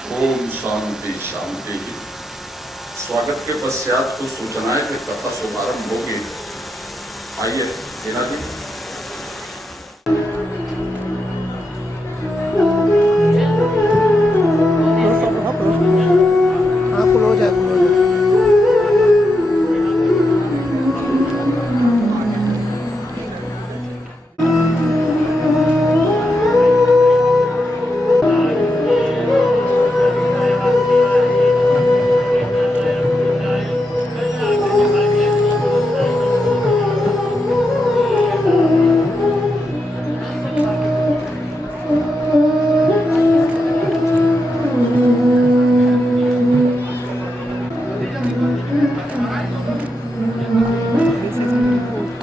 ओम शांति शांति। स्वागत के पश्चात कुछ सूचनाएं कि कथा शुभारंभ होगी। आइए हीना जी।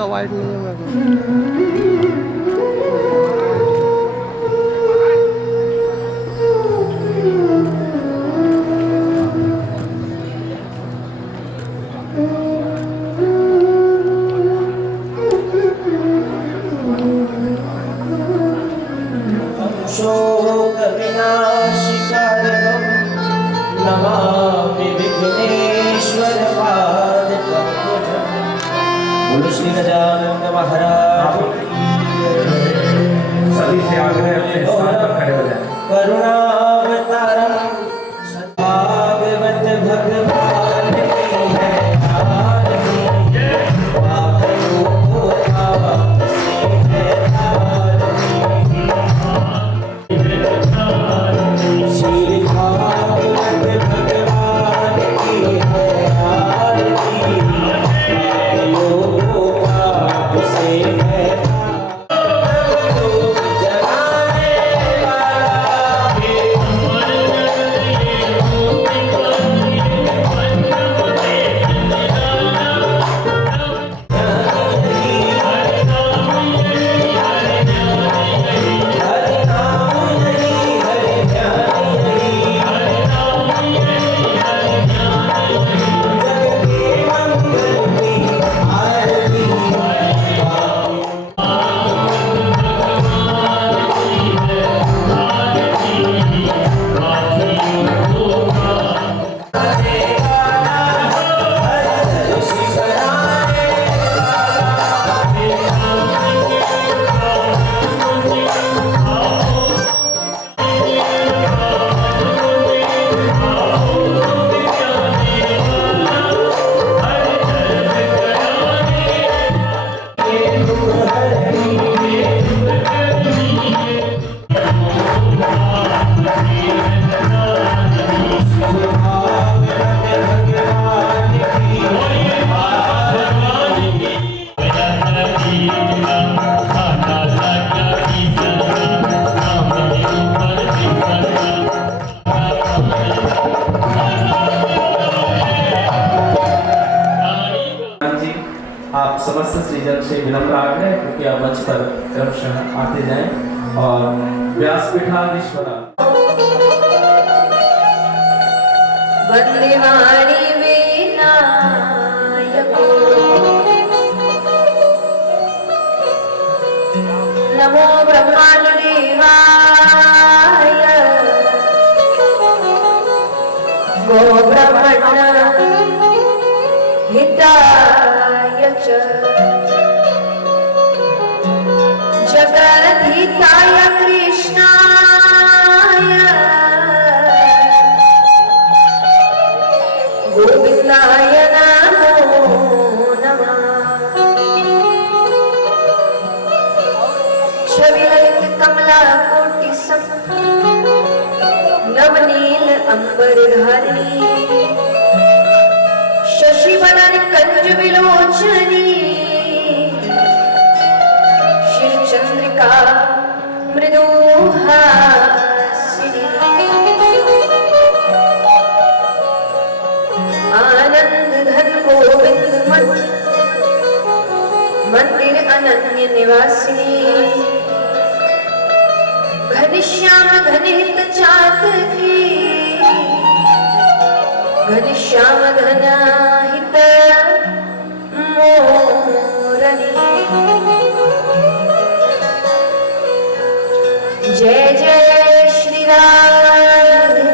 वाइड नहीं है मेरे शोक विनाशकारकं नमामि विघ्नेश्वर पादपङ्कजं। बोलो श्री गजानन महाराज सभी से आग्रह अपने स्थान पर खड़े हो जाएं। करुणावतारं सद्भागवत भगवान की है आरती। पापयों को आप से है आरती। श्री भागवत भगवान की है आरती। पापियों को पाप से है जगाने वाला। हरि नाम नहीं हरि ध्यान नहीं। जग के मंगल की आरती। जी, आप समस्त सृजन से विनम्र आग्रह है क्योंकि आप मंच पर क्रमशः आते जाएं और व्यासपीठाधीश्वरा वन्दे वाणी विनायको नमो ब्रह्माण्डदेवाय गो ब्रह्मण्ड हिताय च जगद्धिताय कृष्णाय गोविन्दाय नमो नमः। छविललित कमला कोटि नवनील अंबरधारिणी शशिवदन कंज विलोचनी श्रीचंद्रिका मृदुहासिनी आनंद धन गोविंद मंदिर अनन्य निवासिनी घनश्याम घनहित चातकी घनश्याम घनहित मोरनी। जय जय श्री राधे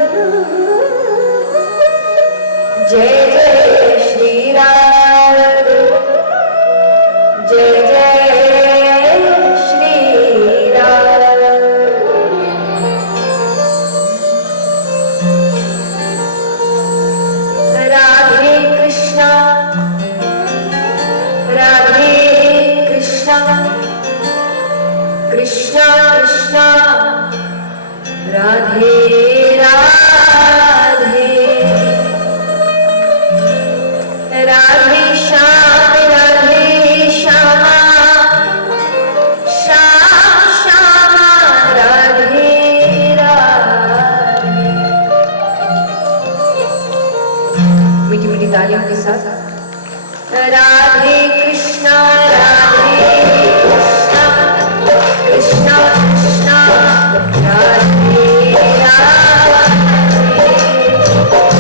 की तालियों के साथ। राधे कृष्णा राधे कृष्णा कृष्णा कृष्णा राधे राधे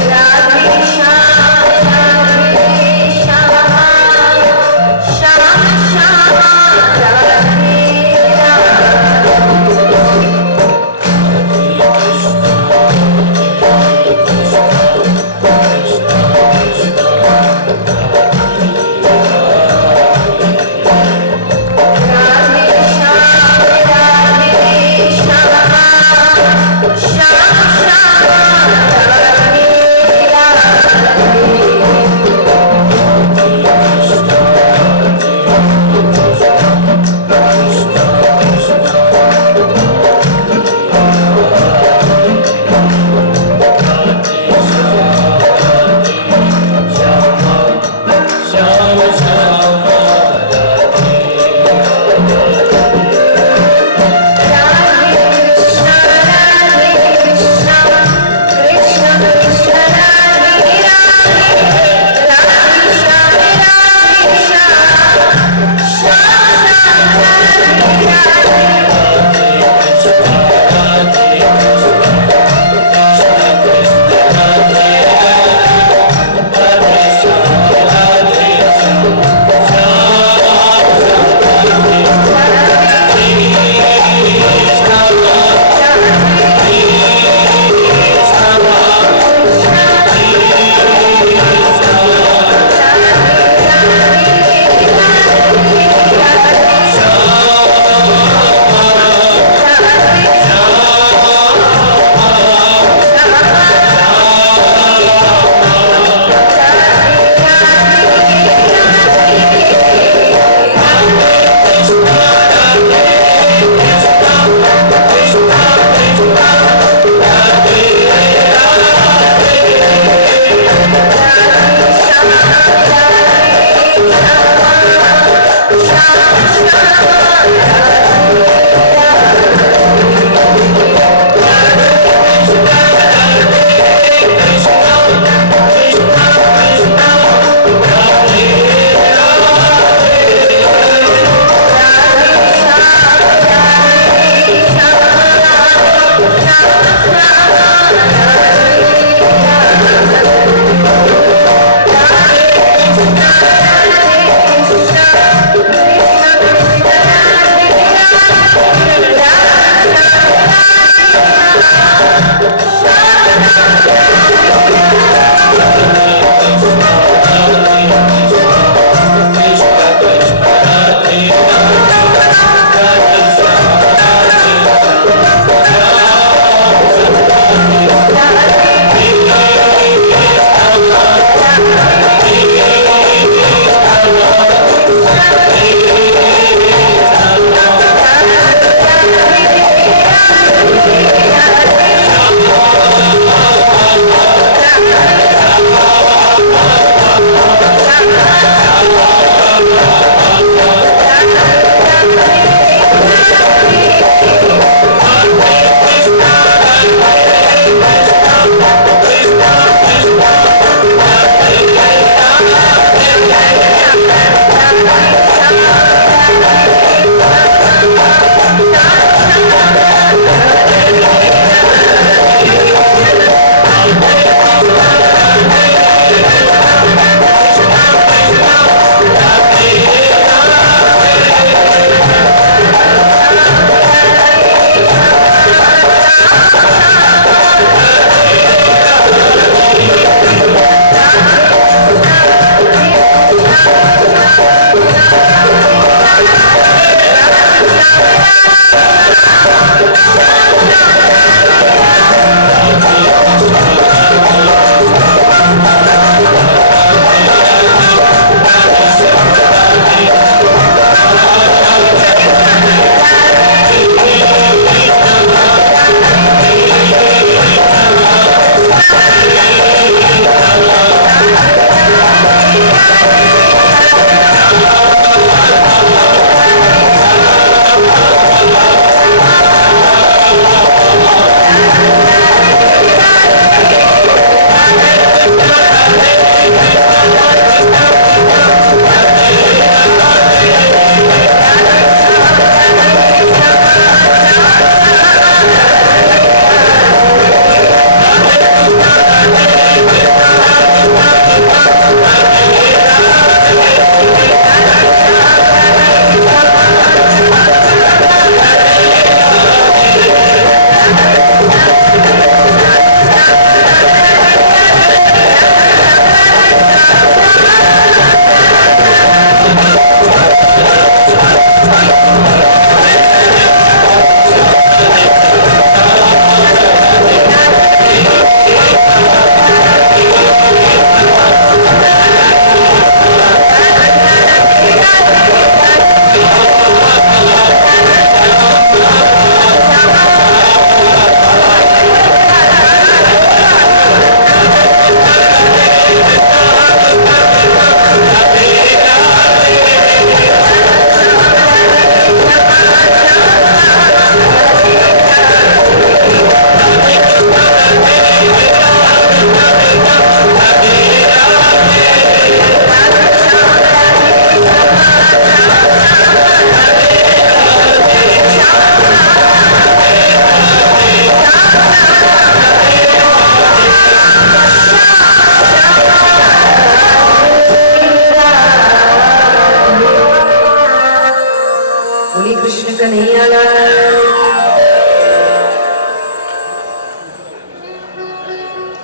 राधे श्याम श्याम श्याम राधे राधे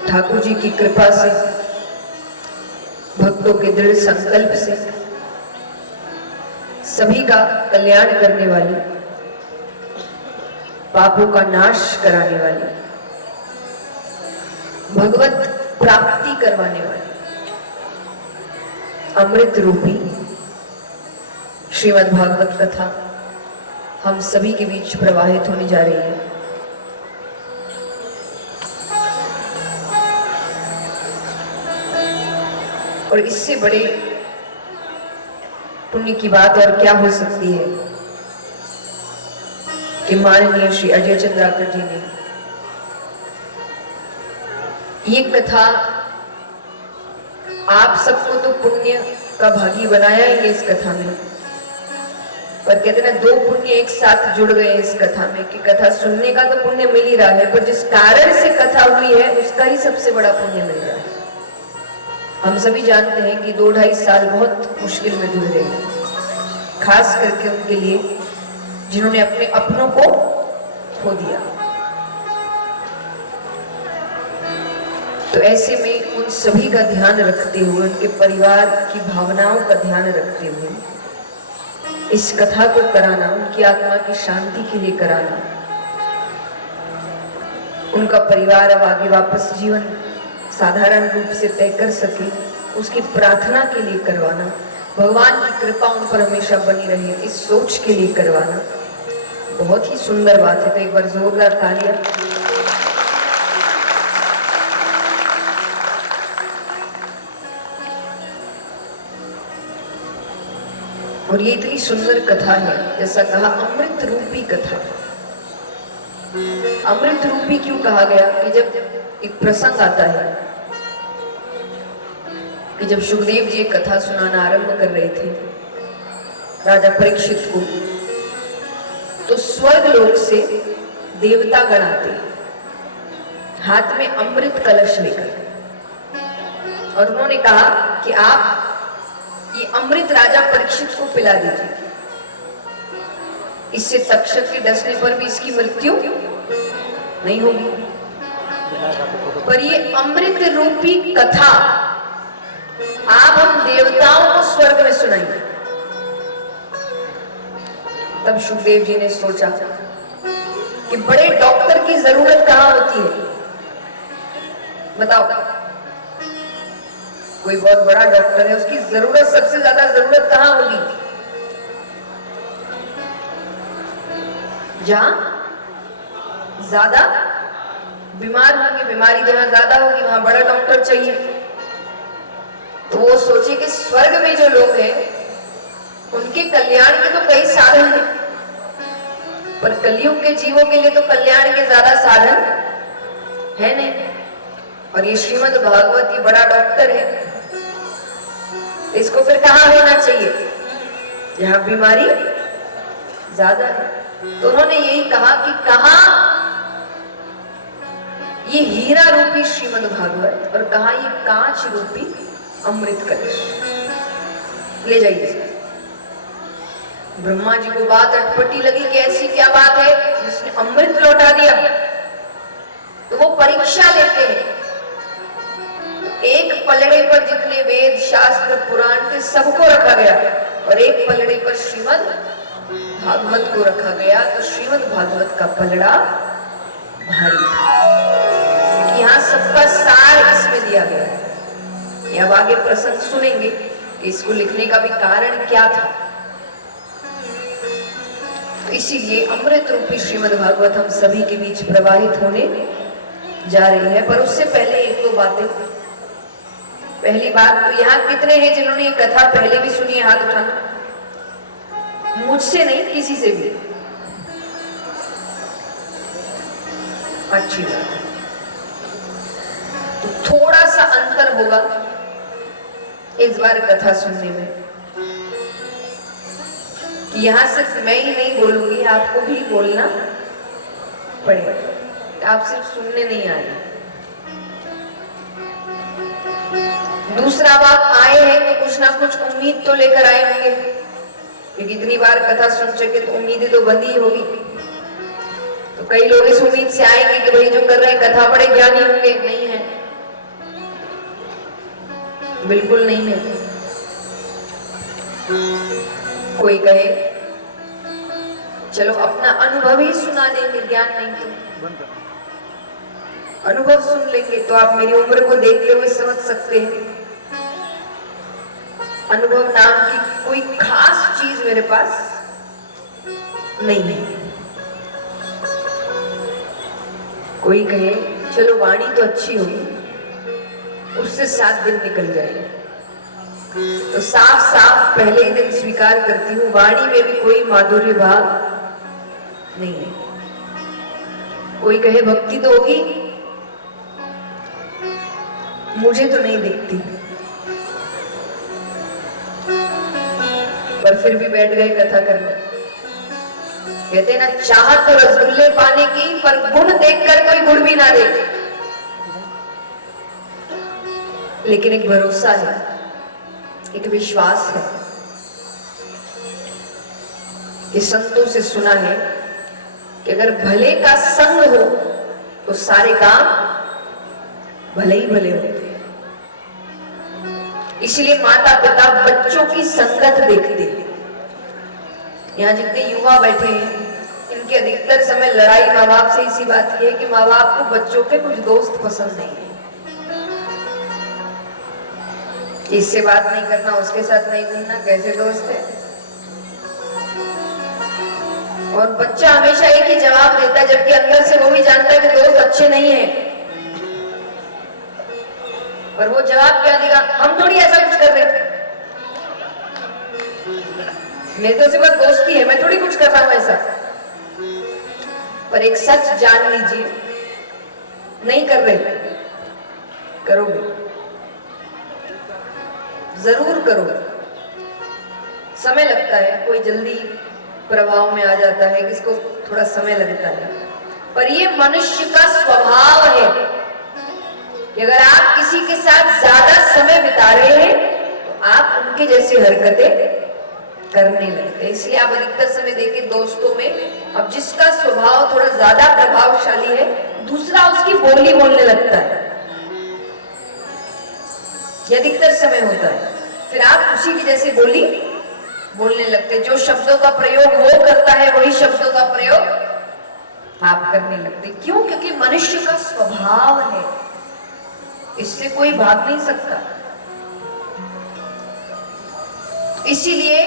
ठाकुर जी की कृपा से, भक्तों के दृढ़ संकल्प से, सभी का कल्याण करने वाली, पापों का नाश कराने वाली, भगवत प्राप्ति करवाने वाली अमृत रूपी श्रीमद् भागवत कथा हम सभी के बीच प्रवाहित होने जा रही है। और इससे बड़े पुण्य की बात और क्या हो सकती है कि माननीय श्री अजय चंद्राकर जी ने ये कथा आप सबको तो पुण्य का भागी बनाया है इस कथा में, पर कहते ना दो पुण्य एक साथ जुड़ गए इस कथा में कि कथा सुनने का तो पुण्य मिल ही रहा है, पर जिस कारण से कथा हुई है उसका ही सबसे बड़ा पुण्य मिल रहा है। हम सभी जानते हैं कि 2-2.5 साल बहुत मुश्किल में गुजरे हैं, खास करके उनके लिए जिन्होंने अपने अपनों को खो दिया। तो ऐसे में उन सभी का ध्यान रखते हुए, उनके परिवार की भावनाओं का ध्यान रखते हुए इस कथा को कराना, उनकी आत्मा की शांति के लिए कराना, उनका परिवार अब आगे वापस जीवन साधारण रूप से तय कर सके उसकी प्रार्थना के लिए करवाना, भगवान की कृपा उन पर हमेशा बनी रहे इस सोच के लिए करवाना बहुत ही सुंदर बात है। तो एक बार जोरदार तालियां। और ये इतनी सुंदर कथा है, जैसा कहा अमृत रूपी कथा। अमृत रूपी क्यों कहा गया कि जब एक प्रसंग आता है कि जब सुखदेव जी कथा सुनाना आरंभ कर रहे थे राजा परीक्षित को, तो स्वर्ग लोक से देवता गण आते हाथ में अमृत कलश लेकर, और उन्होंने कहा कि आप ये अमृत राजा परीक्षित को पिला दीजिए, इससे तक्षक के डसने पर भी इसकी मृत्यु नहीं होगी। पर ये अमृत रूपी कथा आप हम देवताओं को स्वर्ग में सुनाएंगे। तब सुखदेव जी ने सोचा कि बड़े डॉक्टर की जरूरत कहां होती है, बताओ। कोई बहुत बड़ा डॉक्टर है, उसकी जरूरत सबसे ज्यादा जरूरत कहां होगी? जहां ज्यादा बीमार होंगे, बीमारी जहां ज्यादा होगी वहां बड़ा डॉक्टर चाहिए। तो वो सोचे कि स्वर्ग में जो लोग हैं उनके कल्याण के तो कई साधन हैं, पर कलयुग के जीवों के लिए तो कल्याण के ज्यादा साधन है नहीं। और ये श्रीमद् भागवत ये बड़ा डॉक्टर है, इसको फिर कहां होना चाहिए? जहां बीमारी ज्यादा है। तो उन्होंने यही कहा कि कहां ये हीरा रूपी श्रीमद् भागवत और कहां ये कांच रूपी अमृत कलश, ले जाइए। ब्रह्मा जी को बात अटपटी लगी कि ऐसी क्या बात है जिसने अमृत लौटा दिया। तो वो परीक्षा लेते हैं, एक पलड़े पर जितने वेद शास्त्र पुराण थे सबको रखा गया और एक पलड़े पर श्रीमद् भागवत को रखा गया। तो श्रीमद् भागवत का पलड़ा भारी था, यहाँ सबका सार इसमें दिया गया है। अब आगे प्रसंग सुनेंगे कि इसको लिखने का भी कारण क्या था। तो इसीलिए अमृत रूपी श्रीमद् भागवत हम सभी के बीच प्रवाहित होने जा रही है। पर उससे पहले एक दो बातें। पहली बात, तो यहाँ कितने हैं जिन्होंने ये कथा पहले भी सुनी है? हाथ उठाना। मुझसे नहीं, किसी से भी। अच्छी बात है। तो थोड़ा सा अंतर होगा इस बार कथा सुनने में कि यहां सिर्फ मैं ही नहीं बोलूंगी, आपको भी बोलना पड़ेगा। आप सिर्फ सुनने नहीं आए। दूसरा, आप आए हैं तो कुछ ना कुछ उम्मीद तो लेकर आए होंगे, क्योंकि इतनी बार कथा सुन चुके तो उम्मीदें तो बंदी होगी। तो कई लोग इस उम्मीद से आएंगे कि भाई जो कर रहे हैं कथा बड़े ज्ञानी होंगे। नहीं है, बिल्कुल नहीं है। कोई कहे चलो अपना अनुभव ही सुना देंगे, ज्ञान नहीं तो अनुभव सुन लेंगे, तो आप मेरी उम्र को देखते हुए समझ सकते हैं अनुभव नाम की कोई खास चीज मेरे पास नहीं है। कोई कहे चलो वाणी तो अच्छी होगी, उससे 7 दिन निकल जाएंगे, तो साफ साफ पहले ही दिन स्वीकार करती हूँ वाणी में भी कोई माधुर्य भाव नहीं है। कोई कहे भक्ति तो होगी, मुझे तो नहीं दिखती, पर फिर भी बैठ गए कथा करने। कहते हैं ना, चाहत तो रसगुल्ले पाने की, पर गुण देखकर कोई गुण भी ना दे। लेकिन एक भरोसा है, एक विश्वास है कि संतों से सुना है कि अगर भले का संग हो तो सारे काम भले ही भले होते हैं। इसलिए माता पिता बच्चों की संगत देखते हैं। यहाँ जितने युवा बैठे हैं, इनके अधिकतर समय लड़ाई माँ बाप से इसी बात की है कि माँ बाप को बच्चों के कुछ दोस्त पसंद नहीं है। इससे बात नहीं करना, उसके साथ नहीं घूमना, कैसे दोस्त है। और बच्चा हमेशा एक ही जवाब देता है, जबकि अंदर से वो भी जानता है कि दोस्त अच्छे नहीं है, पर वो जवाब क्या देगा, हम थोड़ी ऐसा कुछ कर रहे, मेरे तो सिर्फ दोस्ती है, मैं थोड़ी कुछ कर रहा हूं ऐसा। पर एक सच जान लीजिए, नहीं कर रहे, करोगे, जरूर करोगे। समय लगता है, कोई जल्दी प्रभाव में आ जाता है, किसको थोड़ा समय लगता है, पर ये मनुष्य का स्वभाव है कि अगर आप किसी के साथ ज्यादा समय बिता रहे हैं तो आप उनके जैसी हरकतें करने लगते हैं। इसलिए आप अधिकतर समय देखें दोस्तों में, अब जिसका स्वभाव थोड़ा ज्यादा प्रभावशाली है, दूसरा उसकी बोली बोलने लगता है, ये अधिकतर समय होता है। फिर आप उसी की जैसे बोली बोलने लगते हैं। जो शब्दों का प्रयोग वो करता है, वही शब्दों का प्रयोग आप करने लगते। क्यों? क्योंकि मनुष्य का स्वभाव है, इससे कोई भाग नहीं सकता। इसीलिए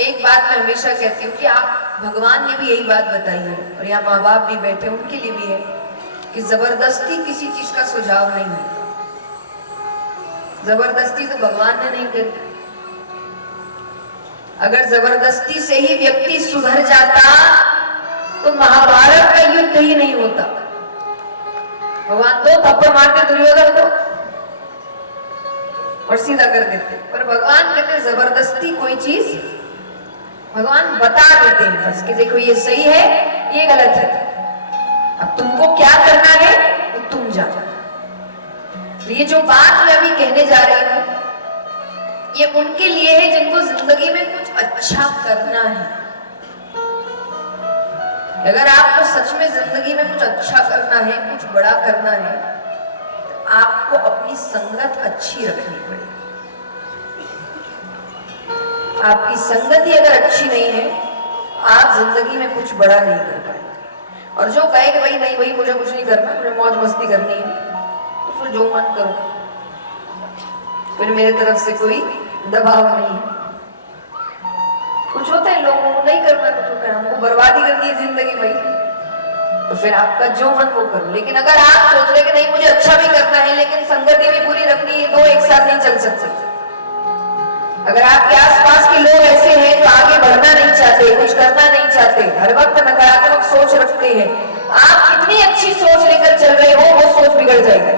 एक बात मैं हमेशा कहती हूँ कि आप, भगवान ने भी यही बात बताई है, और यहाँ माँ बाप भी बैठे उनके लिए भी है कि जबरदस्ती किसी चीज का सुझाव नहीं है। जबरदस्ती तो भगवान ने नहीं करी। अगर जबरदस्ती से ही व्यक्ति सुधर जाता तो महाभारत का युद्ध ही नहीं होता। भगवान तो थप्पड़ मारते दुर्योधन को और सीधा कर देते, पर भगवान कहते जबरदस्ती कोई चीज भगवान बता देते हैं बस कि देखो ये सही है, ये गलत है, अब तुमको क्या करना है तो तुम जानो। ये जो बात मैं अभी कहने जा रही हूं, ये उनके लिए है जिनको जिंदगी में कुछ अच्छा करना है। अगर आपको सच में जिंदगी में कुछ अच्छा करना है, कुछ बड़ा करना है, तो आपको अपनी संगत अच्छी रखनी पड़ेगी। आपकी संगत ही अगर अच्छी नहीं है, आप जिंदगी में कुछ बड़ा नहीं कर पाएंगे। और जो कहे कि भाई नहीं भाई मुझे कुछ नहीं करना, मुझे मौज मस्ती करनी है, तो फिर जो मन करो, फिर मेरे तरफ से कोई दबाव नहीं है। कुछ होता है लोगों को नहीं करना, कुछ होता है हमको बर्बादी करनी है जिंदगी भाई, तो फिर आपका जो मन वो करो। लेकिन अगर आप सोच रहे कि नहीं मुझे अच्छा भी करना है लेकिन संगति भी पूरी रखनी है, दो एक साथ नहीं चल सकते। अगर आपके आसपास के लोग ऐसे हैं जो आगे बढ़ना नहीं चाहते, कुछ करना नहीं चाहते, हर वक्त नकारात्मक सोच रखते हैं, आप कितनी अच्छी सोच लेकर चल रहे हो वो सोच बिगड़ जाएगी।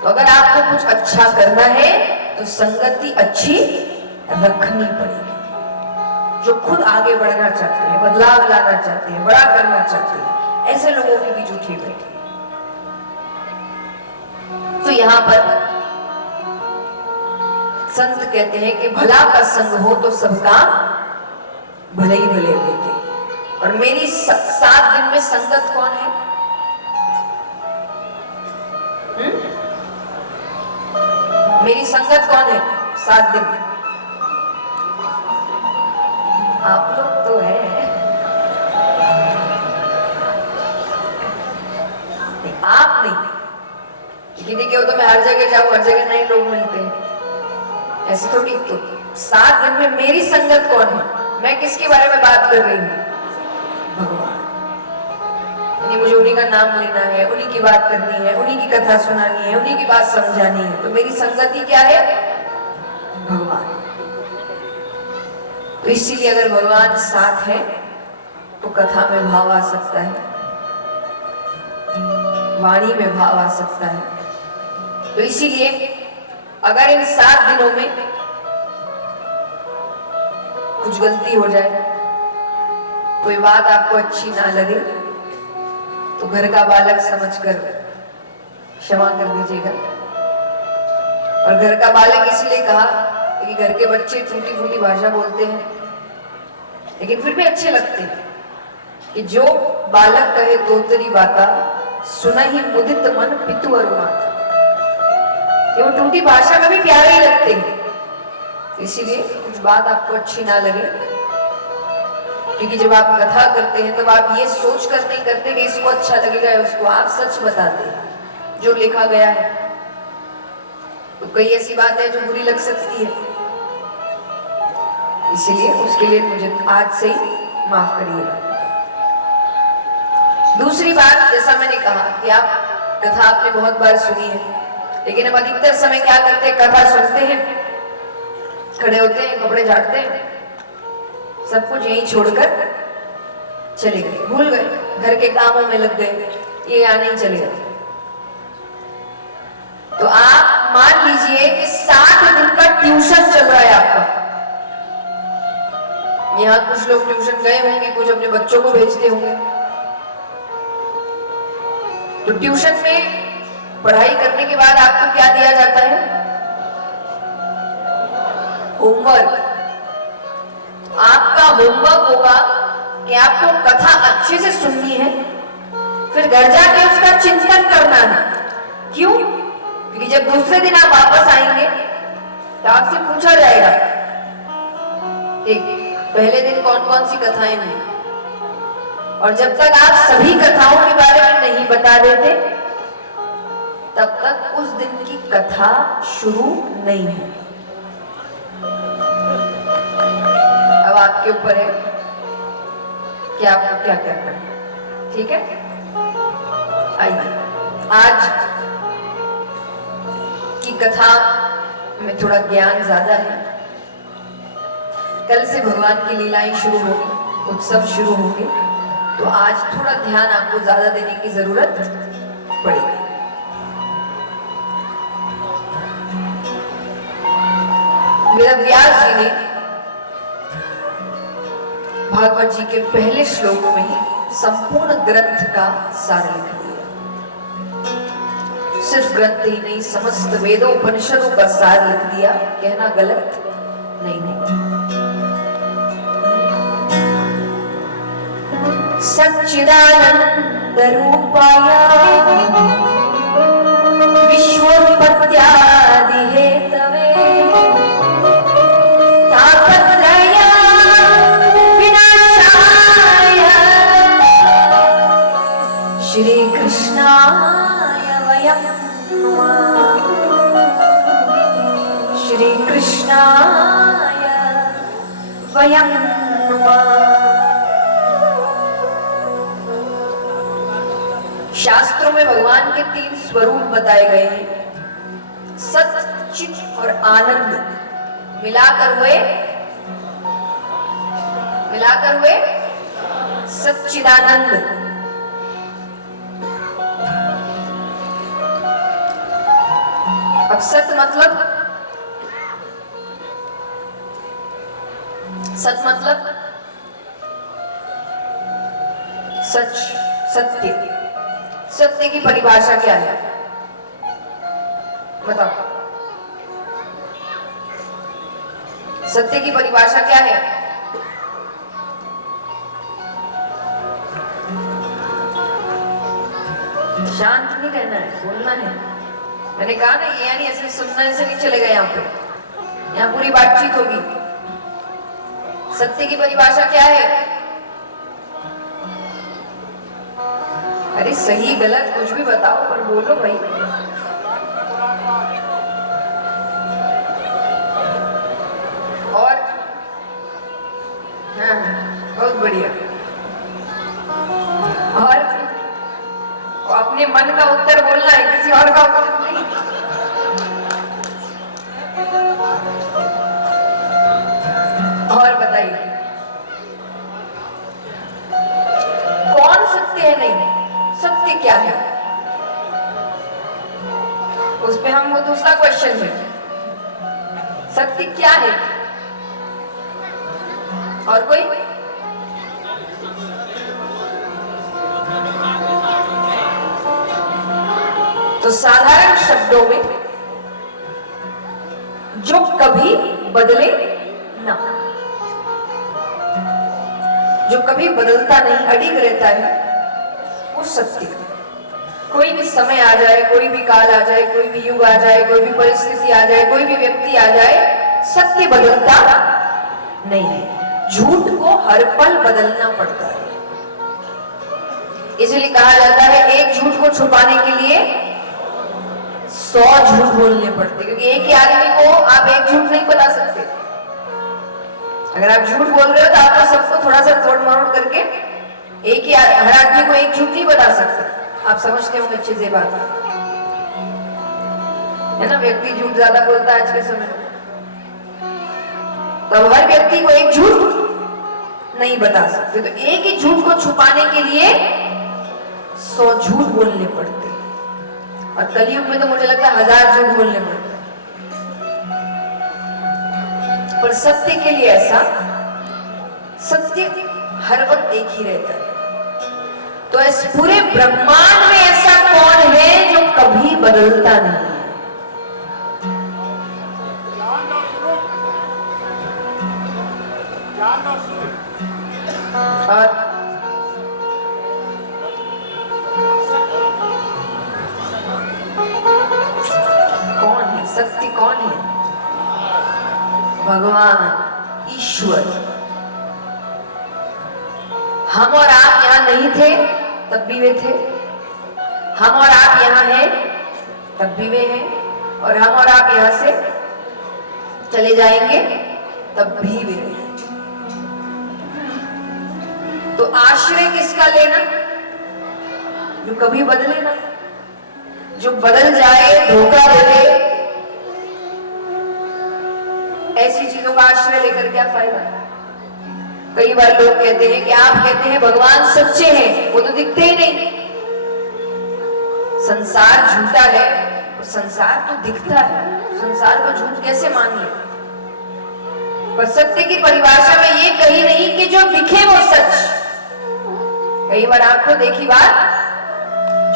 तो अगर आपको कुछ अच्छा करना है तो संगति अच्छी रखनी पड़ेगी। जो खुद आगे बढ़ना चाहते हैं, बदलाव लाना चाहते हैं, बड़ा करना चाहते हैं, ऐसे लोगों के बीच उठे बैठे। तो यहां पर संत कहते हैं कि भला का संग हो तो सबका भले ही भले होते हैं। और मेरी 7 दिन में संगत कौन है? मेरी संगत कौन है 7 दिन? आप लोग तो है। नहीं, आप नहीं, क्योंकि देखिए वो तो मैं हर जगह जाऊं, हर जगह नए लोग मिलते हैं, ऐसे थोड़ी। तो 7 दिन में मेरी संगत कौन है? मैं किसके बारे में बात कर रही हूँ? भगवान। यानी मुझे उन्हीं का नाम लेना है, उन्हीं की बात करनी है, उन्हीं की कथा सुनानी है, उन्हीं की बात समझानी है। तो मेरी संगति क्या है? भगवान। तो इसीलिए अगर भगवान साथ है तो कथा में भाव आ सकता है, वाणी में भाव आ सकता है। तो इसीलिए अगर इन 7 दिनों में कुछ गलती हो जाए, कोई बात आपको अच्छी ना लगे, तो घर का बालक समझकर क्षमा कर दीजिएगा। और घर का बालक इसलिए कहा कि घर के बच्चे टूटी फूटी भाषा बोलते हैं, लेकिन फिर भी अच्छे लगते हैं। कि जो बालक कहे तोतरी बाता, सुना ही मुदित मन पितु और माता। ये वो टूटी भाषा में भी प्यारे ही लगते हैं। इसीलिए कुछ बात आपको अच्छी ना लगे, क्योंकि जब आप कथा करते हैं तब आप ये सोच कर नहीं करते कि इसको अच्छा लगेगा या उसको, आप सच बताते हैं जो लिखा गया है। तो कई ऐसी बात है जो बुरी लग सकती है, इसीलिए उसके लिए मुझे आज से ही माफ करिएगा। दूसरी बात, जैसा मैंने कहा कि आप कथा आपने बहुत बार सुनी है, लेकिन हम अधिकतर समय क्या करते हैं? कथा सुनते हैं, खड़े होते हैं, कपड़े झाड़ते हैं, सब कुछ यहीं छोड़कर चले गए, भूल गए, घर के कामों में लग गए, ये आने ही चले गए। तो आप मान लीजिए कि 7 दिन का ट्यूशन चल रहा है आपका। यहाँ कुछ लोग ट्यूशन गए होंगे, कुछ अपने बच्चों को भेजते होंगे। तो ट्यूशन में पढ़ाई करने के बाद आपको क्या दिया जाता है? होमवर्क। आपका होमवर्क होगा कि आपको कथा अच्छे से सुननी है, फिर घर जाके उसका चिंतन करना है। क्यों? क्योंकि जब दूसरे दिन आप वापस आएंगे तो आपसे पूछा जाएगा एक पहले दिन कौन कौन सी कथाएं हुई, और जब तक आप सभी कथाओं के बारे में नहीं बता देते तब तक उस दिन की कथा शुरू नहीं है। अब आपके ऊपर है कि आपको क्या करना है। ठीक है, आइए आज की कथा में थोड़ा ज्ञान ज्यादा है। कल से भगवान की लीलाएं शुरू होगी, उत्सव शुरू होंगे, तो आज थोड़ा ध्यान आपको ज्यादा देने की जरूरत पड़ेगी। वेद व्यास जी ने भागवत जी के पहले श्लोक में ही संपूर्ण ग्रंथ का सार लिख दिया। सिर्फ ग्रंथ ही नहीं, समस्त वेदों उपनिषदों का सार लिख दिया। कहना गलत नहीं है। सच्चिदानंद रूपाय विश्वोत्पत्त्यादि हेतवे तापत्रय विनाशाय श्री कृष्णाय वयं नमः। श्री कृष्णाय वयं नमः। शास्त्रों में भगवान के 3 स्वरूप बताए गए हैं, सत, चित और आनंद। मिलाकर हुए सच्चिदानंद। अब सत मतलब सच, सत्य। सत्य की परिभाषा क्या है बताओ? सत्य की परिभाषा क्या है? शांत नहीं रहना है, बोलना है। मैंने कहा ना, ये यानी ऐसे सुनने से नहीं चलेगा। यहाँ पे यहाँ पूरी बातचीत होगी। सत्य की परिभाषा क्या है? अरे सही गलत कुछ भी बताओ, पर बोलो भाई। और हाँ, बहुत बढ़िया। और अपने मन का उत्तर बोलना है, किसी और का उत्तर नहीं। और बताइए, कौन सत्य है? नहीं, सत्य क्या है? उस पे हम वो दूसरा क्वेश्चन है, सत्य क्या है? और कोई? तो साधारण शब्दों में, जो कभी बदले ना, जो कभी बदलता नहीं, अडिग रहता है, वो सत्य। कोई भी समय आ जाए, कोई भी काल आ जाए, कोई भी युग आ जाए, कोई भी परिस्थिति आ जाए, कोई भी व्यक्ति आ जाए, सत्य बदलता नहीं है। झूठ को हर पल बदलना पड़ता है। इसलिए कहा जाता है, एक झूठ को छुपाने के लिए 100 झूठ बोलने पड़ते, क्योंकि एक ही आदमी को आप एक झूठ नहीं बता सकते। अगर आप झूठ बोल रहे हो तो आपको सबको थोड़ा सा तोड़ मरोड़ करके एक ही हर आदमी को एक झूठ नहीं बता सकते। आप समझते होंगे अच्छे से बात, है ना? व्यक्ति झूठ ज्यादा बोलता है आज के समय में, तो हर व्यक्ति को एक झूठ नहीं बता सकते। तो एक ही झूठ को छुपाने के लिए 100 झूठ बोलने पड़ते हैं। और कलयुग में तो मुझे लगता है 1000 झूठ बोलने पड़ते हैं। पर सत्य के लिए ऐसा, सत्य हर वक्त एक ही रहता है। तो इस पूरे ब्रह्मांड में ऐसा कौन है जो कभी बदलता नहीं है? और कौन है सत्य? कौन है? भगवान, ईश्वर। हम और आप यहां नहीं थे तब भी वे थे, हम और आप यहां हैं तब भी वे हैं, और हम और आप यहां से चले जाएंगे तब भी वे हैं। तो आश्रय किसका लेना? जो कभी बदले ना, जो बदल जाए, धोखा दे दे, ऐसी चीजों का आश्रय लेकर क्या फायदा? कई बार लोग कहते हैं कि आप कहते हैं भगवान सच्चे हैं, वो तो दिखते ही नहीं। संसार झूठा है, और संसार तो दिखता है, संसार को झूठ कैसे मानिए? पर सत्य की परिभाषा में ये कही नहीं कि जो दिखे वो सच। कई बार आंखों देखी बात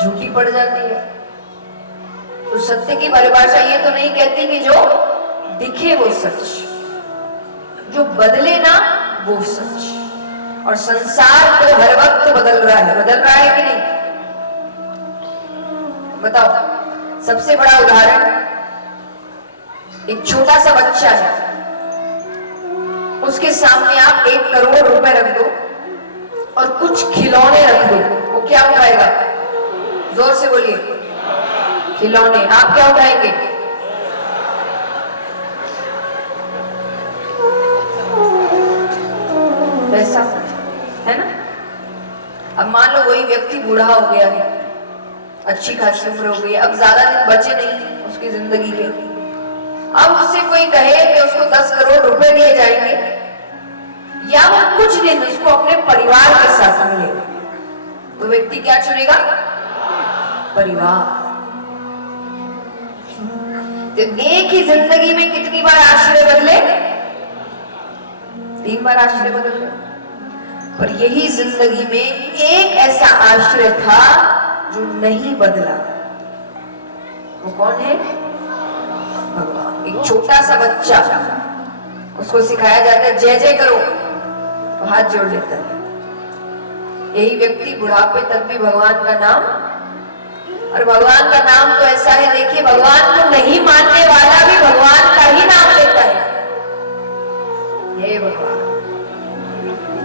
झूठी पड़ जाती है। तो सत्य की परिभाषा ये तो नहीं कहती कि जो दिखे वो सच, जो बदले ना वो सच। और संसार तो हर वक्त बदल रहा है, बदल रहा है कि नहीं? बताओ, सबसे बड़ा उदाहरण, एक छोटा सा बच्चा है, उसके सामने आप 1 करोड़ रुपए रख दो और कुछ खिलौने रख दो, वो क्या उठाएगा? जोर से बोलिए। खिलौने। आप क्या उठाएंगे? पैसा, है ना? अब मान लो वही व्यक्ति बूढ़ा हो गया है, अच्छी खासी उम्र हो गई, अब ज्यादा दिन बचे नहीं उसकी जिंदगी के। अब उससे कोई कहे कि उसको 10 करोड़ रुपए दिए जाएंगे, या वो कुछ दिन उसको अपने परिवार के साथ मिलेगा, तो व्यक्ति क्या चुनेगा? परिवार। तो एक ही जिंदगी में कितनी बार आश्रय बदले? 3 बार आश्रय बदले। पर यही जिंदगी में एक ऐसा आश्रय था जो नहीं बदला। वो कौन है? भगवान। एक छोटा सा बच्चा, उसको सिखाया जाता है जय जय करो, तो हाथ जोड़ लेता है। यही व्यक्ति बुढ़ापे तक भी भगवान का नाम और भगवान का नाम तो ऐसा है, देखिए भगवान को नहीं मानने वाला भी भगवान का ही नाम लेता है। हे भगवान,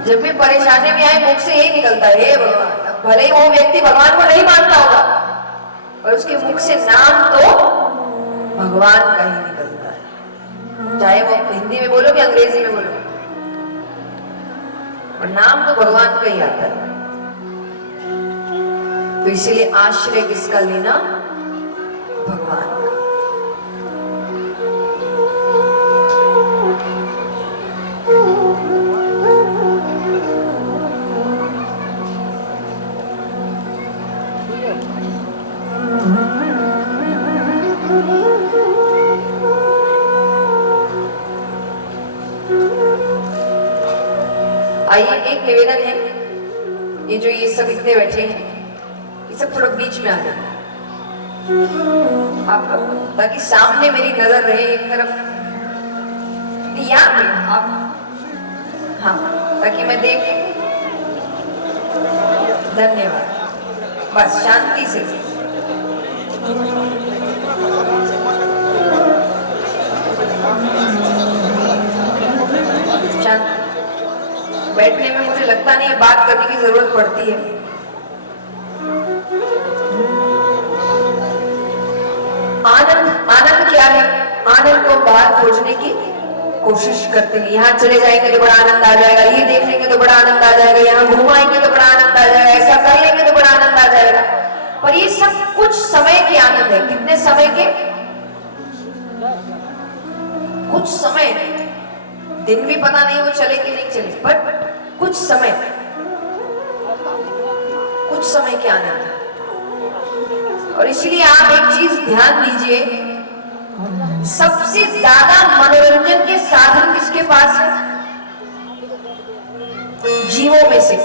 जब भी परेशानी में आए मुख से यही निकलता है, हे भगवान। भले ही वो व्यक्ति भगवान को नहीं मानता होगा, पर उसके मुख से नाम तो भगवान का ही निकलता है, चाहे वो हिंदी में बोलो कि अंग्रेजी में बोलो, और नाम तो भगवान का ही आता है। तो इसीलिए आश्रय किसका लेना? भगवान का। आइए, एक निवेदन है, ये जो ये सब इतने बैठे हैं, ये सब थोड़ा बीच में आ जाए आप, ताकि सामने मेरी नजर रहे एक तरफ, यहाँ आप, हाँ, ताकि मैं देख। धन्यवाद, बस शांति से। शांति। बैठने में मुझे लगता नहीं है बात करने की जरूरत पड़ती है। आनंद, आनंद क्या है? आनंद को बाहर खोजने की कोशिश करते हैं। यहाँ चले जाएंगे तो बड़ा आनंद आ जाएगा, ये देख लेंगे तो बड़ा आनंद आ जाएगा, यहाँ घुमाएंगे तो बड़ा आनंद आ जाएगा, ऐसा कर लेंगे तो बड़ा आनंद आ जाएगा। पर ये सब कुछ समय के आनंद है। कितने समय के? कुछ समय, दिन भी पता नहीं वो चले कि नहीं चले, पर कुछ समय, कुछ समय के आनंद है। और इसलिए आप एक चीज ध्यान दीजिए, सबसे ज्यादा मनोरंजन के साधन किसके पास है? जीवों में से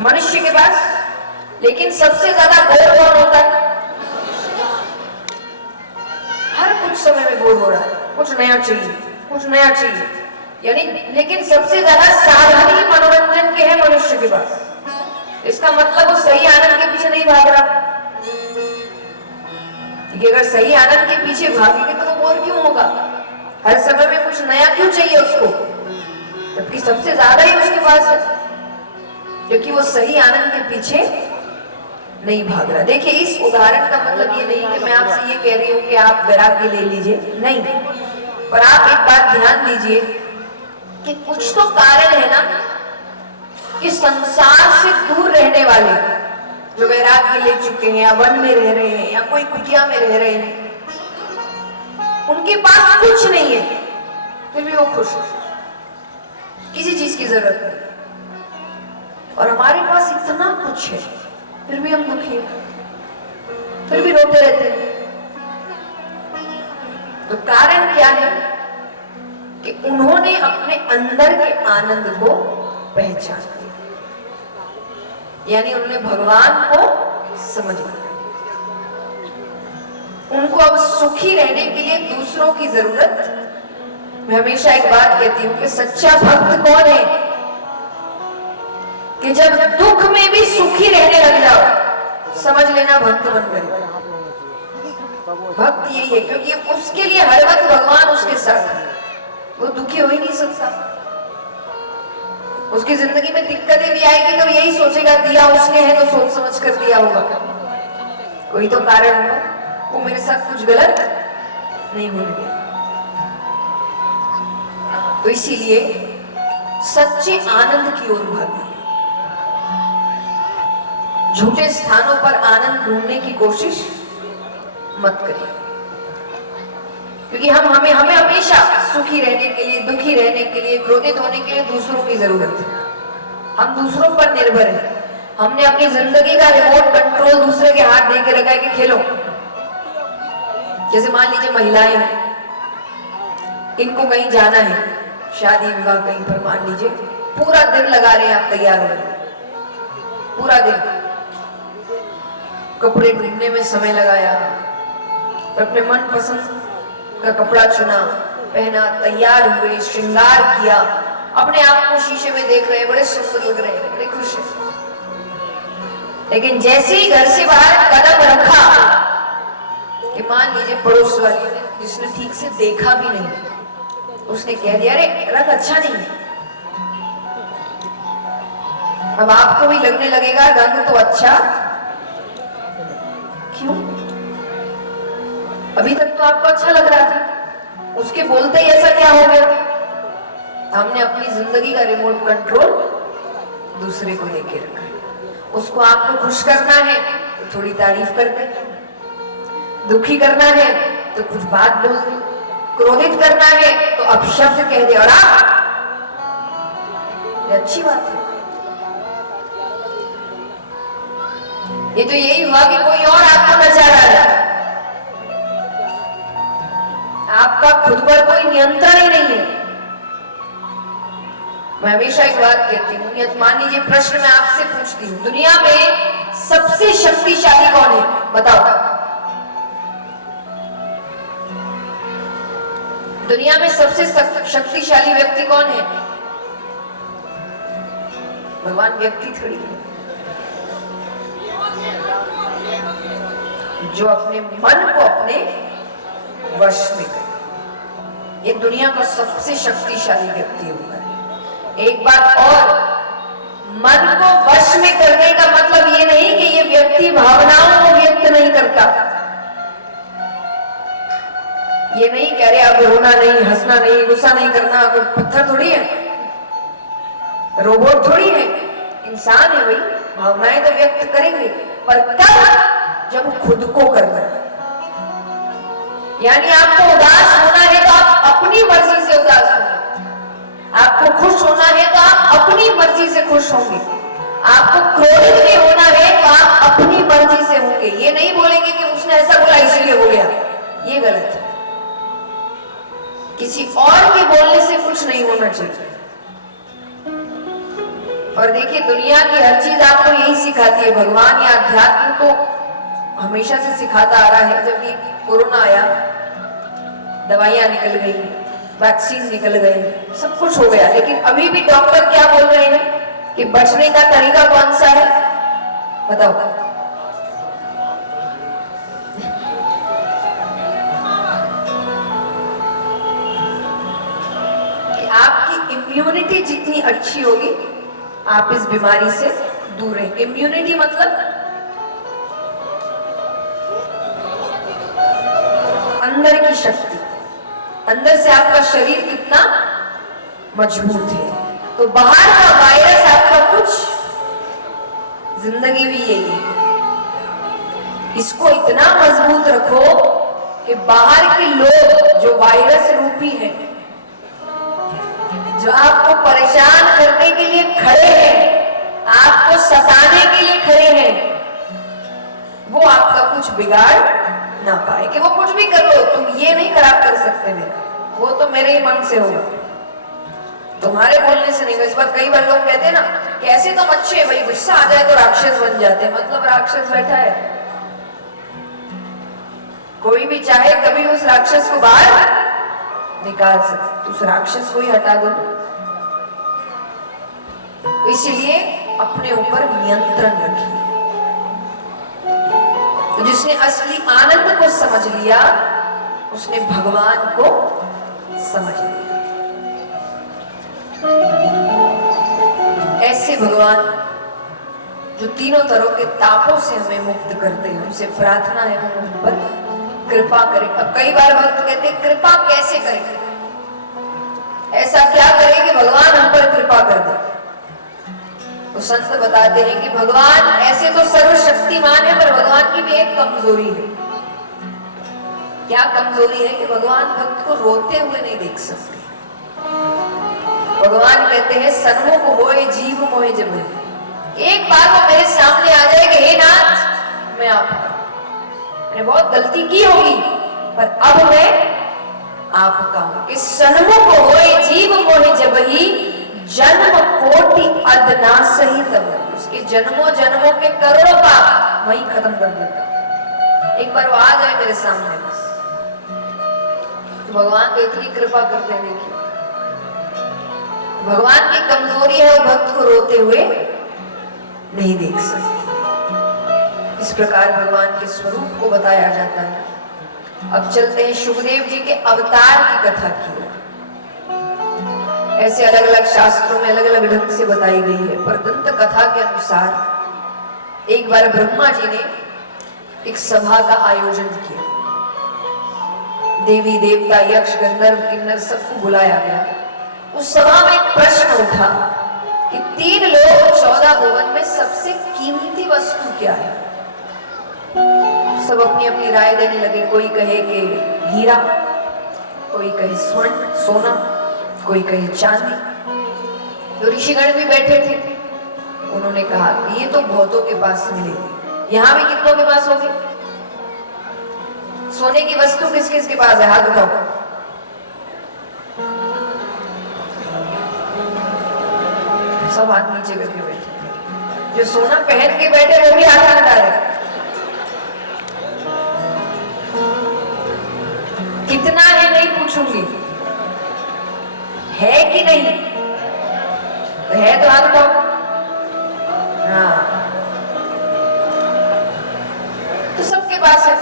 मनुष्य के पास। लेकिन सबसे ज्यादा बोर कौन होता है? हर कुछ समय में बोर हो रहा है, कुछ नया चाहिए, कुछ नया चाहिए, यानी। लेकिन सबसे ज्यादा साधन ही मनोरंजन के है मनुष्य के पास। इसका मतलब वो सही आनंद के पीछे नहीं भाग रहा, क्योंकि अगर सही आनंद के पीछे भागेंगे तो वो बोर क्यों होगा? हर समय में कुछ नया क्यों चाहिए उसको? जबकि सबसे ज्यादा ही उसके पास है, क्योंकि वो सही आनंद के पीछे नहीं भाग रहा। देखिए, इस उदाहरण का मतलब ये नहीं कि मैं आपसे ये कह रही हूँ कि आप वैराग्य ले लीजिए, नहीं। पर आप एक बात ध्यान दीजिए कि कुछ तो कारण है ना कि संसार से दूर रहने वाले जो वैराग्य ले चुके हैं, या वन में रह रहे हैं, या कोई कुटिया में रह रहे हैं, उनके पास कुछ नहीं है, फिर भी वो खुश है, किसी चीज की जरूरत नहीं। और हमारे पास इतना कुछ है, फिर भी हम दुखी हैं, फिर भी रोते रहते हैं। तो कारण क्या है? कि उन्होंने अपने अंदर के आनंद को पहचान लिया, यानी उन्होंने भगवान को समझ लिया। उनको अब सुखी रहने के लिए दूसरों की जरूरत। मैं हमेशा एक बात कहती हूँ कि सच्चा भक्त कौन है? कि जब दुख में भी सुखी रहने लग जाओ, समझ लेना भक्त बन गए। भक्त यही है, क्योंकि उसके लिए हर वक्त भगवान उसके साथ है, वो दुखी हो ही नहीं सकता। उसकी जिंदगी में दिक्कतें भी आएगी तो यही सोचेगा दिया उसने है तो सोच समझ कर दिया होगा, कोई तो कारण हो, वो मेरे साथ कुछ गलत नहीं होने दिया। तो इसीलिए सच्चे आनंद की ओर भागिए। झूठे स्थानों पर आनंद ढूंढने की कोशिश मत करिए, क्योंकि हमें हमेशा सुखी रहने के लिए, दुखी रहने के लिए, क्रोधित होने के लिए दूसरों की जरूरत है। हम दूसरों पर निर्भर हैं। हमने अपनी जिंदगी का रिमोट कंट्रोल दूसरे के हाथ दे के रखा है कि खेलो। जैसे मान लीजिए महिलाएं हैं, इनको कहीं जाना है, शादी विवाह कहीं पर, मान लीजिए पूरा दिन लगा रहे हैं आप तैयार होने, पूरा दिन कपड़े ढूंढने में समय लगाया, अपने मन पसंद का कपड़ा चुना, पहना, तैयार हुए, श्रृंगार किया, अपने आप को शीशे में देख रहे, बड़े सुंदर लग रहे हैं, बड़े खुश हैं। लेकिन जैसे ही घर से बाहर कदम रखा कि मान लीजिए पड़ोस वाली ने, जिसने ठीक से देखा भी नहीं, उसने कह दिया अरे रंग अच्छा नहीं है। अब आपको भी लगने लगेगा रंग तो अच्छा क्यों? अभी तक तो आपको अच्छा लग रहा था, उसके बोलते ही ऐसा क्या हो गया? हमने अपनी जिंदगी का रिमोट कंट्रोल दूसरे को लेके रखा है। उसको आपको खुश करना है तो थोड़ी तारीफ कर दे, दुखी करना है तो कुछ बात बोल दे, क्रोधित करना है तो अपशब्द कह दे और आप, ये अच्छी बात है। ये तो यही हुआ कि कोई और आपको नचा रहा है, आपका खुद पर कोई नियंत्रण ही नहीं है। मैं हमेशा एक बात कहती हूँ, यदि मान लीजिए प्रश्न मैं आपसे पूछती हूँ, दुनिया में सबसे शक्तिशाली कौन है? बताओ। दुनिया में सबसे शक्तिशाली व्यक्ति कौन है? भगवान व्यक्ति थोड़ी है, जो अपने मन को अपने वश में करे, ये दुनिया का सबसे शक्तिशाली व्यक्ति होगा। एक बात और, मन को वश में करने का मतलब ये नहीं कि ये व्यक्ति भावनाओं को व्यक्त नहीं करता। ये नहीं कह रहे अब रोना नहीं, हंसना नहीं, गुस्सा नहीं करना, पत्थर थोड़ी है, रोबोट थोड़ी है, इंसान है भाई, भावनाएं तो व्यक्त करेंगे, पर कब? जब खुद को करना है। यानी आपको उदास होना है तो आप अपनी मर्जी से उदास होंगे, आपको खुश होना है तो आप अपनी मर्जी से खुश होंगे, आपको क्रोधित भी होना है तो आप अपनी मर्जी से होंगे। ये नहीं बोलेंगे कि उसने ऐसा बोला इसलिए हो गया, ये गलत है। किसी और के बोलने से कुछ नहीं होना चाहिए। और देखिए दुनिया की हर चीज आपको यही सिखाती है, भगवान या अध्यात्म तो हमेशा से सिखाता आ रहा है। जब ये कोरोना आया, दवाइयां निकल गई, वैक्सीन निकल गए, सब कुछ हो गया, लेकिन अभी भी डॉक्टर क्या बोल रहे हैं कि बचने का तरीका कौन सा है? बताओ। कि आपकी इम्यूनिटी जितनी अच्छी होगी आप इस बीमारी से दूर रहेंगे। इम्यूनिटी मतलब अंदर की शक्ति, अंदर से आपका शरीर कितना मजबूत है। तो बाहर का वायरस आपका कुछ, जिंदगी भी यही है, इसको इतना मजबूत रखो कि बाहर के लोग जो वायरस रूपी हैं, जो आपको परेशान करने के लिए खड़े हैं, आपको सताने के लिए खड़े हैं, वो आपका कुछ बिगाड़ ना पाए। कि वो कुछ भी कर लो, तुम ये नहीं खराब कर सकते मेरा, वो तो मेरे ही मन से होगा, तुम्हारे बोलने से नहीं। इस बार कई बार लोग कहते हैं ना कि ऐसे तुम अच्छे हैं भाई, गुस्सा आ जाए तो राक्षस बन जाते हैं। मतलब राक्षस बैठा है, कोई भी चाहे कभी उस राक्षस को बाहर निकाल सकते, उस राक्षस को ही हटा दो। इसलिए अपने ऊपर नियंत्रण रखिए। तो जिसने असली आनंद को समझ लिया, उसने भगवान को समझ लिया। ऐसे भगवान जो तीनों तरह के तापों से हमें मुक्त करते हैं, उनसे प्रार्थना है हम उन पर कृपा करें। अब कई बार भक्त कहते हैं कृपा कैसे करें, ऐसा क्या करें कि भगवान हम पर कृपा कर दे। तो संत बताते हैं कि भगवान ऐसे तो सर्वशक्तिमान है, पर भगवान की भी एक कमजोरी है। क्या कमजोरी है? कि भगवान भक्त को रोते हुए नहीं देख सकते। भगवान कहते हैं सन्मुख होए जीव मोहे जब, एक बार वो मेरे सामने आ जाए कि हे नाथ मैं आपका, मैंने बहुत गलती की होगी पर अब मैं आपका हूं। कि सन्मुख होए जीव मोहे जब ही, जन्म कोटि अदना सही तब, उसके जन्मों जन्मों के करोड़ों पाप वही खत्म कर देता। एक बार वो आ जाए मेरे सामने बस, तो भगवान तो इतनी कृपा करते हैं। देखिए भगवान की कमजोरी है, वो भक्त को रोते हुए नहीं देख सकते। इस प्रकार भगवान के स्वरूप को बताया जाता है। अब चलते हैं शुकदेव जी के अवतार की कथा की ओर। ऐसे अलग अलग शास्त्रों में अलग अलग ढंग से बताई गई है, पर दंत कथा के अनुसार एक बार ब्रह्मा जी ने एक सभा का आयोजन किया। देवी देवता यक्ष गंधर्व किन्नर सबको बुलाया गया। उस सभा में एक प्रश्न उठा कि 3 लोग 14 भुवन में सबसे कीमती वस्तु क्या है। सब अपनी अपनी राय देने लगे। कोई कहे कि हीरा, कोई कहे स्वर्ण सोना, कोई कहे चांदी। तो ऋषिगण भी बैठे थे। उन्होंने कहा कि ये तो बहुतों के पास मिलेगी। यहां भी कितनों के पास होगी? सोने की वस्तु किस किस के पास है? हाथ उठाओ। सब हाथ नीचे करके बैठे। जो सोना पहन के बैठे वो भी हाथ हटा रहे। कितना है नहीं पूछूंगी, है कि नहीं? तो है तो हाथ उठाओ। हाँ, तो सबके पास है।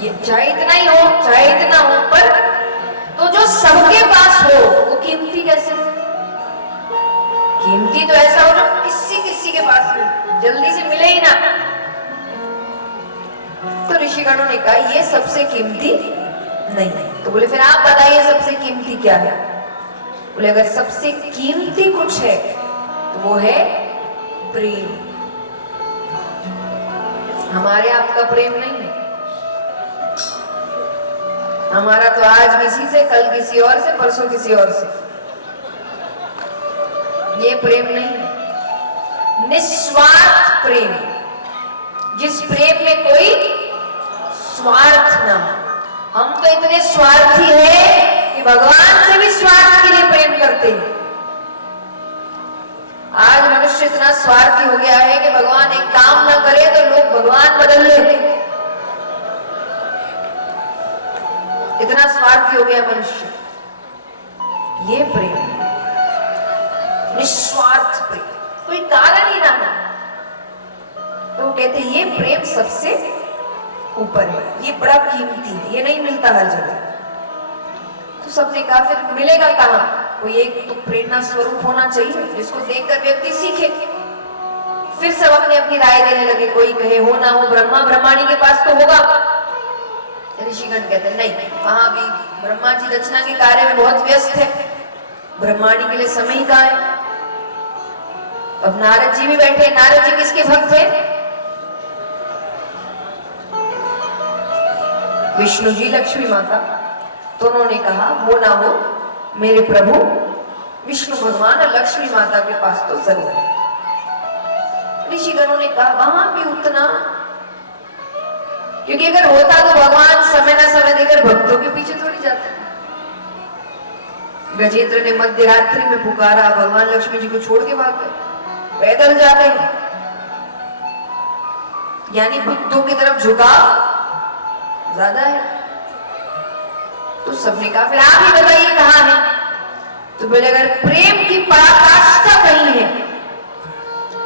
ये चाहे इतना ही हो चाहे इतना हो, पर तो जो सबके पास हो वो कीमती कैसे? कीमती तो ऐसा हो जो किसी किसी के पास मिले, जल्दी से मिले ही ना। तो ऋषिगणों ने कहा ये सबसे कीमती नहीं है। तो बोले फिर आप बताइए सबसे कीमती क्या है? बोले अगर सबसे कीमती कुछ है तो वो है प्रेम। हमारे आपका प्रेम नहीं है। हमारा तो आज किसी से, कल किसी और से, परसों किसी और से। ये प्रेम नहीं है। निस्वार्थ प्रेम, जिस प्रेम में कोई स्वार्थ ना हो। हम तो इतने स्वार्थी हैं कि भगवान से भी स्वार्थ के लिए प्रेम करते हैं। आज मनुष्य इतना स्वार्थी हो गया है कि भगवान एक काम ना करे तो लोग भगवान बदल लेते। इतना स्वार्थी हो गया मनुष्य। ये प्रेम है, निस्वार्थ प्रेम, कोई कारण ही ना हो। तो वो कहते ये प्रेम सबसे ऊपर है, ये बड़ा कीमती है, ये नहीं मिलता हर जगह। तो सबने कहा फिर मिलेगा कहां? कोई एक तो प्रेरणा स्वरूप होना चाहिए जिसको देखकर व्यक्ति सीखे। फिर सब अपने अपनी राय देने लगे। कोई कहे हो ना हो ब्रह्मा, ब्रह्माणी के पास तो होगा। ऋषिगण कहते नहीं, वहां भी ब्रह्मा जी रचना के कार्य में बहुत व्यस्त है, ब्रह्माणी के लिए समय ही कहां है। अब नारद जी भी बैठे। नारद जी किसके भक्त थे? विष्णु जी, लक्ष्मी माता। तो उन्होंने कहा वो ना हो मेरे प्रभु विष्णु भगवान और लक्ष्मी माता के पास तो जरूर है। ऋषिगणों ने कहा वहां भी उतना, क्योंकि अगर होता तो भगवान समय ना समय देकर भक्तों के पीछे थोड़ी जाते। गजेंद्र ने मध्य रात्रि में पुकारा, भगवान लक्ष्मी जी को छोड़ के भाग गए, पैदल जाते हैं। यानी भक्तों की तरफ झुकाव ज्यादा है। तो सबने कहा फिर आप ही बताइए कहां है? तो बोले अगर प्रेम की पराकाष्ठा कहीं है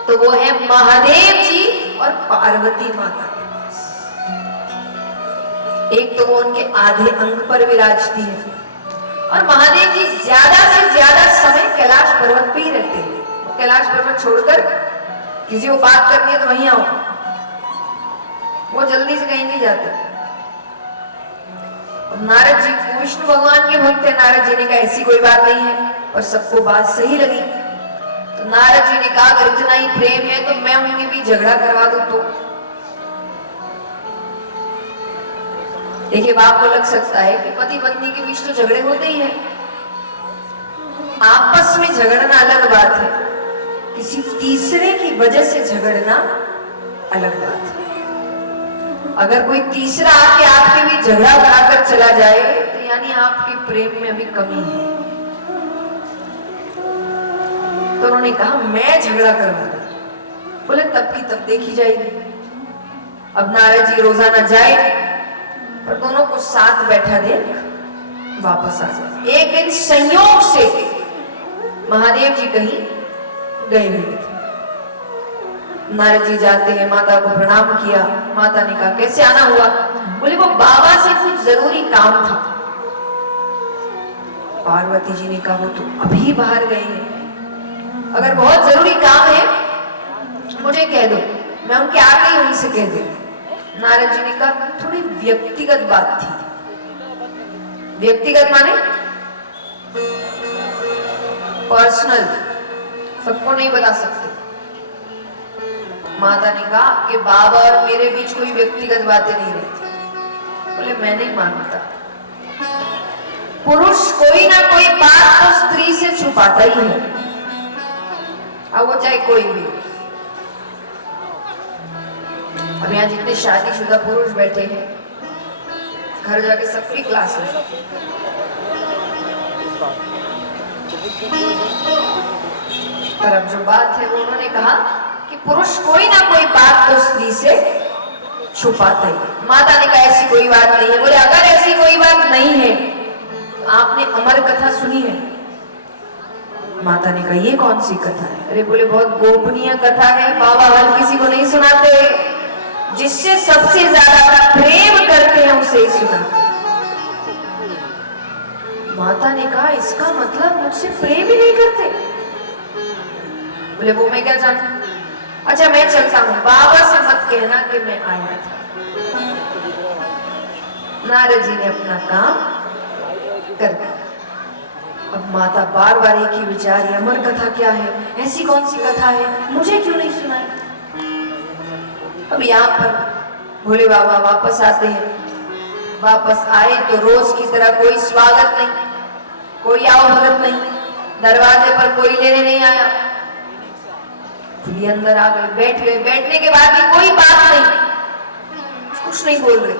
तो वो है महादेव जी और पार्वती माता के पास। एक तो वो उनके आधे अंग पर विराजती है, और महादेव जी ज्यादा से ज्यादा समय कैलाश पर्वत पे ही रहते हैं। वो कैलाश पर्वत छोड़कर किसी को बात करनी है तो वहीं आओ, वो जल्दी से कहीं नहीं जाते। नारद जी विष्णु भगवान के भक्त है। नारद जी ने कहा ऐसी कोई बात नहीं है, पर सबको बात सही लगी। तो नारद जी ने कहा अगर इतना ही प्रेम है तो मैं उनके भी झगड़ा करवा दूं तो। देखिए आपको लग सकता है कि पति पत्नी के बीच तो झगड़े होते ही हैं, आपस में झगड़ना अलग बात है, किसी तीसरे की वजह से झगड़ना अलग बात है। अगर कोई तीसरा आके आपके भी झगड़ा बनाकर चला जाए तो यानी आपके प्रेम में अभी कमी है। तो उन्होंने कहा मैं झगड़ा करवा दूं। बोले तब की तब देखी जाएगी। अब नारद जी रोजाना जाए और दोनों को साथ बैठा देख वापस आ जाए। एक दिन संयोग से महादेव जी कहीं गए हुए थे। नारद जी जाते हैं, माता को प्रणाम किया। माता ने कहा कैसे आना हुआ? बोले वो बाबा से कुछ जरूरी काम था। पार्वती जी ने कहा वो तो अभी बाहर गए हैं, अगर बहुत जरूरी काम है मुझे कह दो, मैं उनके आगे ही उनसे कह दे। नारद जी ने कहा थोड़ी व्यक्तिगत बात थी। व्यक्तिगत माने पर्सनल, सबको नहीं बता सकते। माता ने कहा कि बाबा और मेरे बीच कोई व्यक्तिगत बातें नहीं रहती। बोले मैं नहीं मानता, पुरुष कोई ना कोई बात तो स्त्री से छुपाता ही है, अब वो चाहे कोई भी हो। अब यहाँ जितने शादीशुदा पुरुष बैठे हैं, घर जाके सबकी क्लास है। पर अब जो बात है वो उन्होंने कहा कि पुरुष कोई ना कोई बात तो स्त्री से छुपाता ही। माता ने कहा ऐसी कोई बात नहीं है। बोले अगर ऐसी कोई बात नहीं है तो आपने अमर कथा सुनी है? माता ने कहा ये कौन सी कथा है? अरे बोले बहुत गोपनीय कथा है, बाबा हर किसी को नहीं सुनाते, जिससे सबसे ज्यादा प्रेम करते हैं उसे ही सुनाते। माता ने कहा इसका मतलब मुझसे प्रेम ही नहीं करते? बोले वो मैं क्या जानती, अच्छा मैं चलता हूं, बाबा से मत कहना कि मैं आया था। नारद जी ने अपना काम कर दिया। अब माता बार बार एक ही विचार, अमर कथा क्या है, ऐसी कौन सी कथा है, मुझे क्यों नहीं सुनाई? अब यहाँ पर भोले बाबा वापस आते हैं। वापस आए तो रोज की तरह कोई स्वागत नहीं, कोई आओ भगत नहीं, दरवाजे पर कोई लेने नहीं आया। खुद ही अंदर आ गए, बैठ गए। बैठने के बाद भी कोई बात नहीं, कुछ नहीं बोल रहे।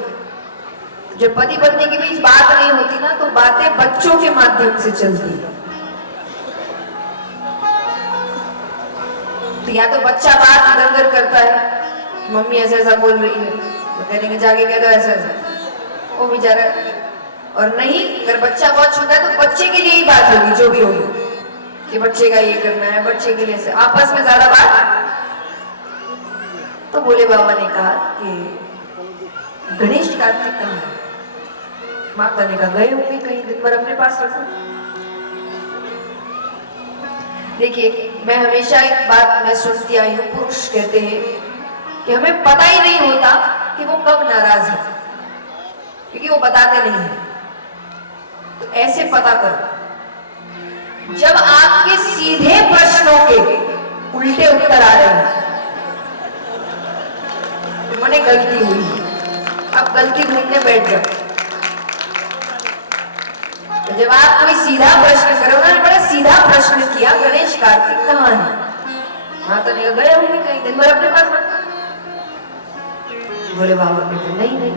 जब पति पत्नी के बीच बात नहीं होती ना, तो बातें बच्चों के माध्यम से चलती है। तो या तो बच्चा बात इधर उधर करता है, मम्मी ऐसा ऐसा बोल रही है, वो कहेंगे जाके कह दो ऐसा ऐसा, वो बेचारा। और नहीं, अगर बच्चा बहुत छोटा है तो बच्चे के लिए ही बात होगी, जो भी होगी, कि बच्चे का ये करना है, बच्चे के लिए से आपस में ज्यादा बात। तो भोले बाबा ने कहा कि गणेश कार्तिक कहाँ है? माता ने कहा गए होंगे कहीं, दिन भर अपने पास रखो। देखिए मैं हमेशा एक बात मैं सुनती आई हूँ, पुरुष कहते हैं कि हमें पता ही नहीं होता कि वो कब नाराज है, क्योंकि वो बताते नहीं है। तो ऐसे पता करो, जब आपके सीधे प्रश्नों के उल्टे उत्तर आ रहे हैं, मैंने गलती हुई, अब गलती ढूंढने बैठ जाओ। तो जब आप कोई सीधा प्रश्न करो, उन्होंने बड़ा सीधा प्रश्न किया, गणेश कार्तिक कहाँ है? माता ने गए होंगे कहीं, दिन भर अपने पास रखा। भोले बाबा ने कहा नहीं।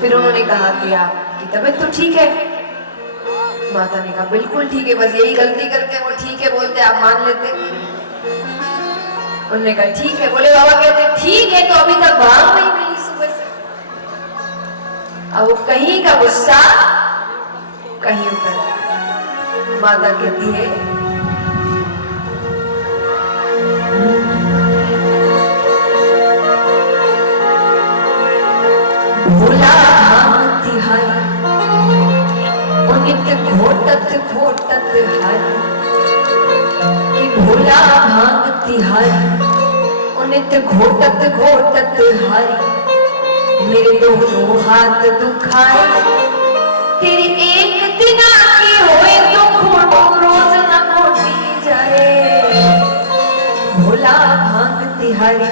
फिर उन्होंने कहा कि आपकी तबीयत तो ठीक है? माता ने कहा बिल्कुल ठीक है, बस यही गलती करते हैं, वो ठीक है बोलते आप मान लेते। उन्होंने कहा ठीक है। बोले बाबा कहते ठीक है, तो अभी तक भाग नहीं मिली सुबह से। अब वो कहीं का गुस्सा कहीं उतर। माता कहती है भोला भांग तिहारी, नित्य घोटत घोटत हारी, कि भोला भांग तिहारी, नित्य घोटत घोटत हारी, मेरे दोनों हाथ दुखाए, तेरी एक दिन की होए तो घोटो रोज न घोटी जाए। भोला भांग तिहारी।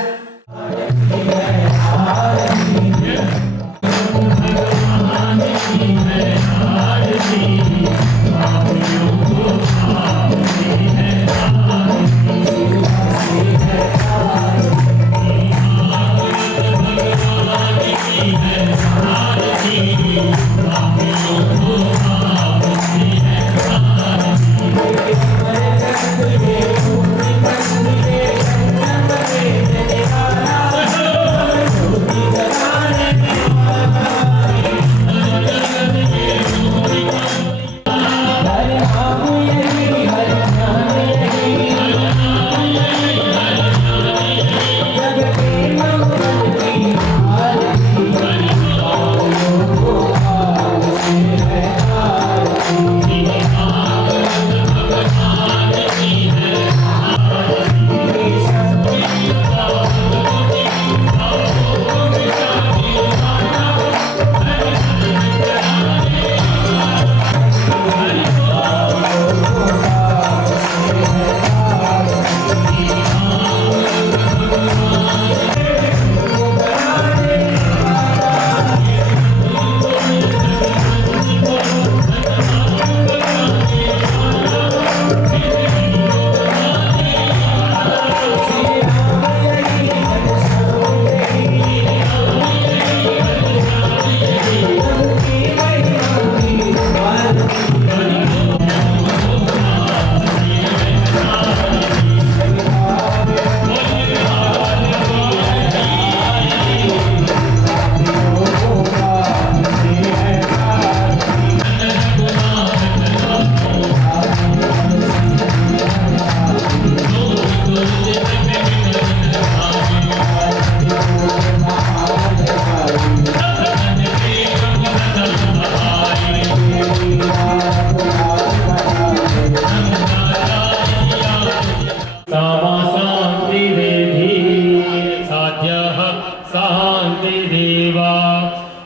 शान्तिरेवा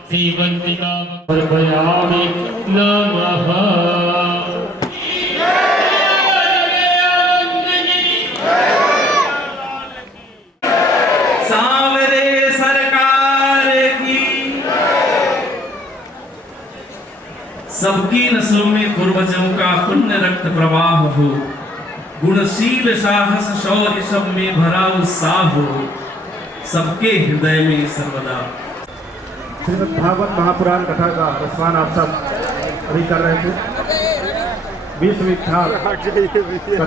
श्रीवन्तिका अर्पयामि नमः सांवरे सरकार की सबकी नसों में पूर्वजों का पुण्य रक्त प्रवाह हो, गुणशील साहस शौर्य सब में भरा उत्साह हो, सबके हृदय में सर्वदा। श्रीमद् भागवत महापुराण कथा का प्रस्ताव आप सब अभी कर रहे थे। विश्वविख्यात कथा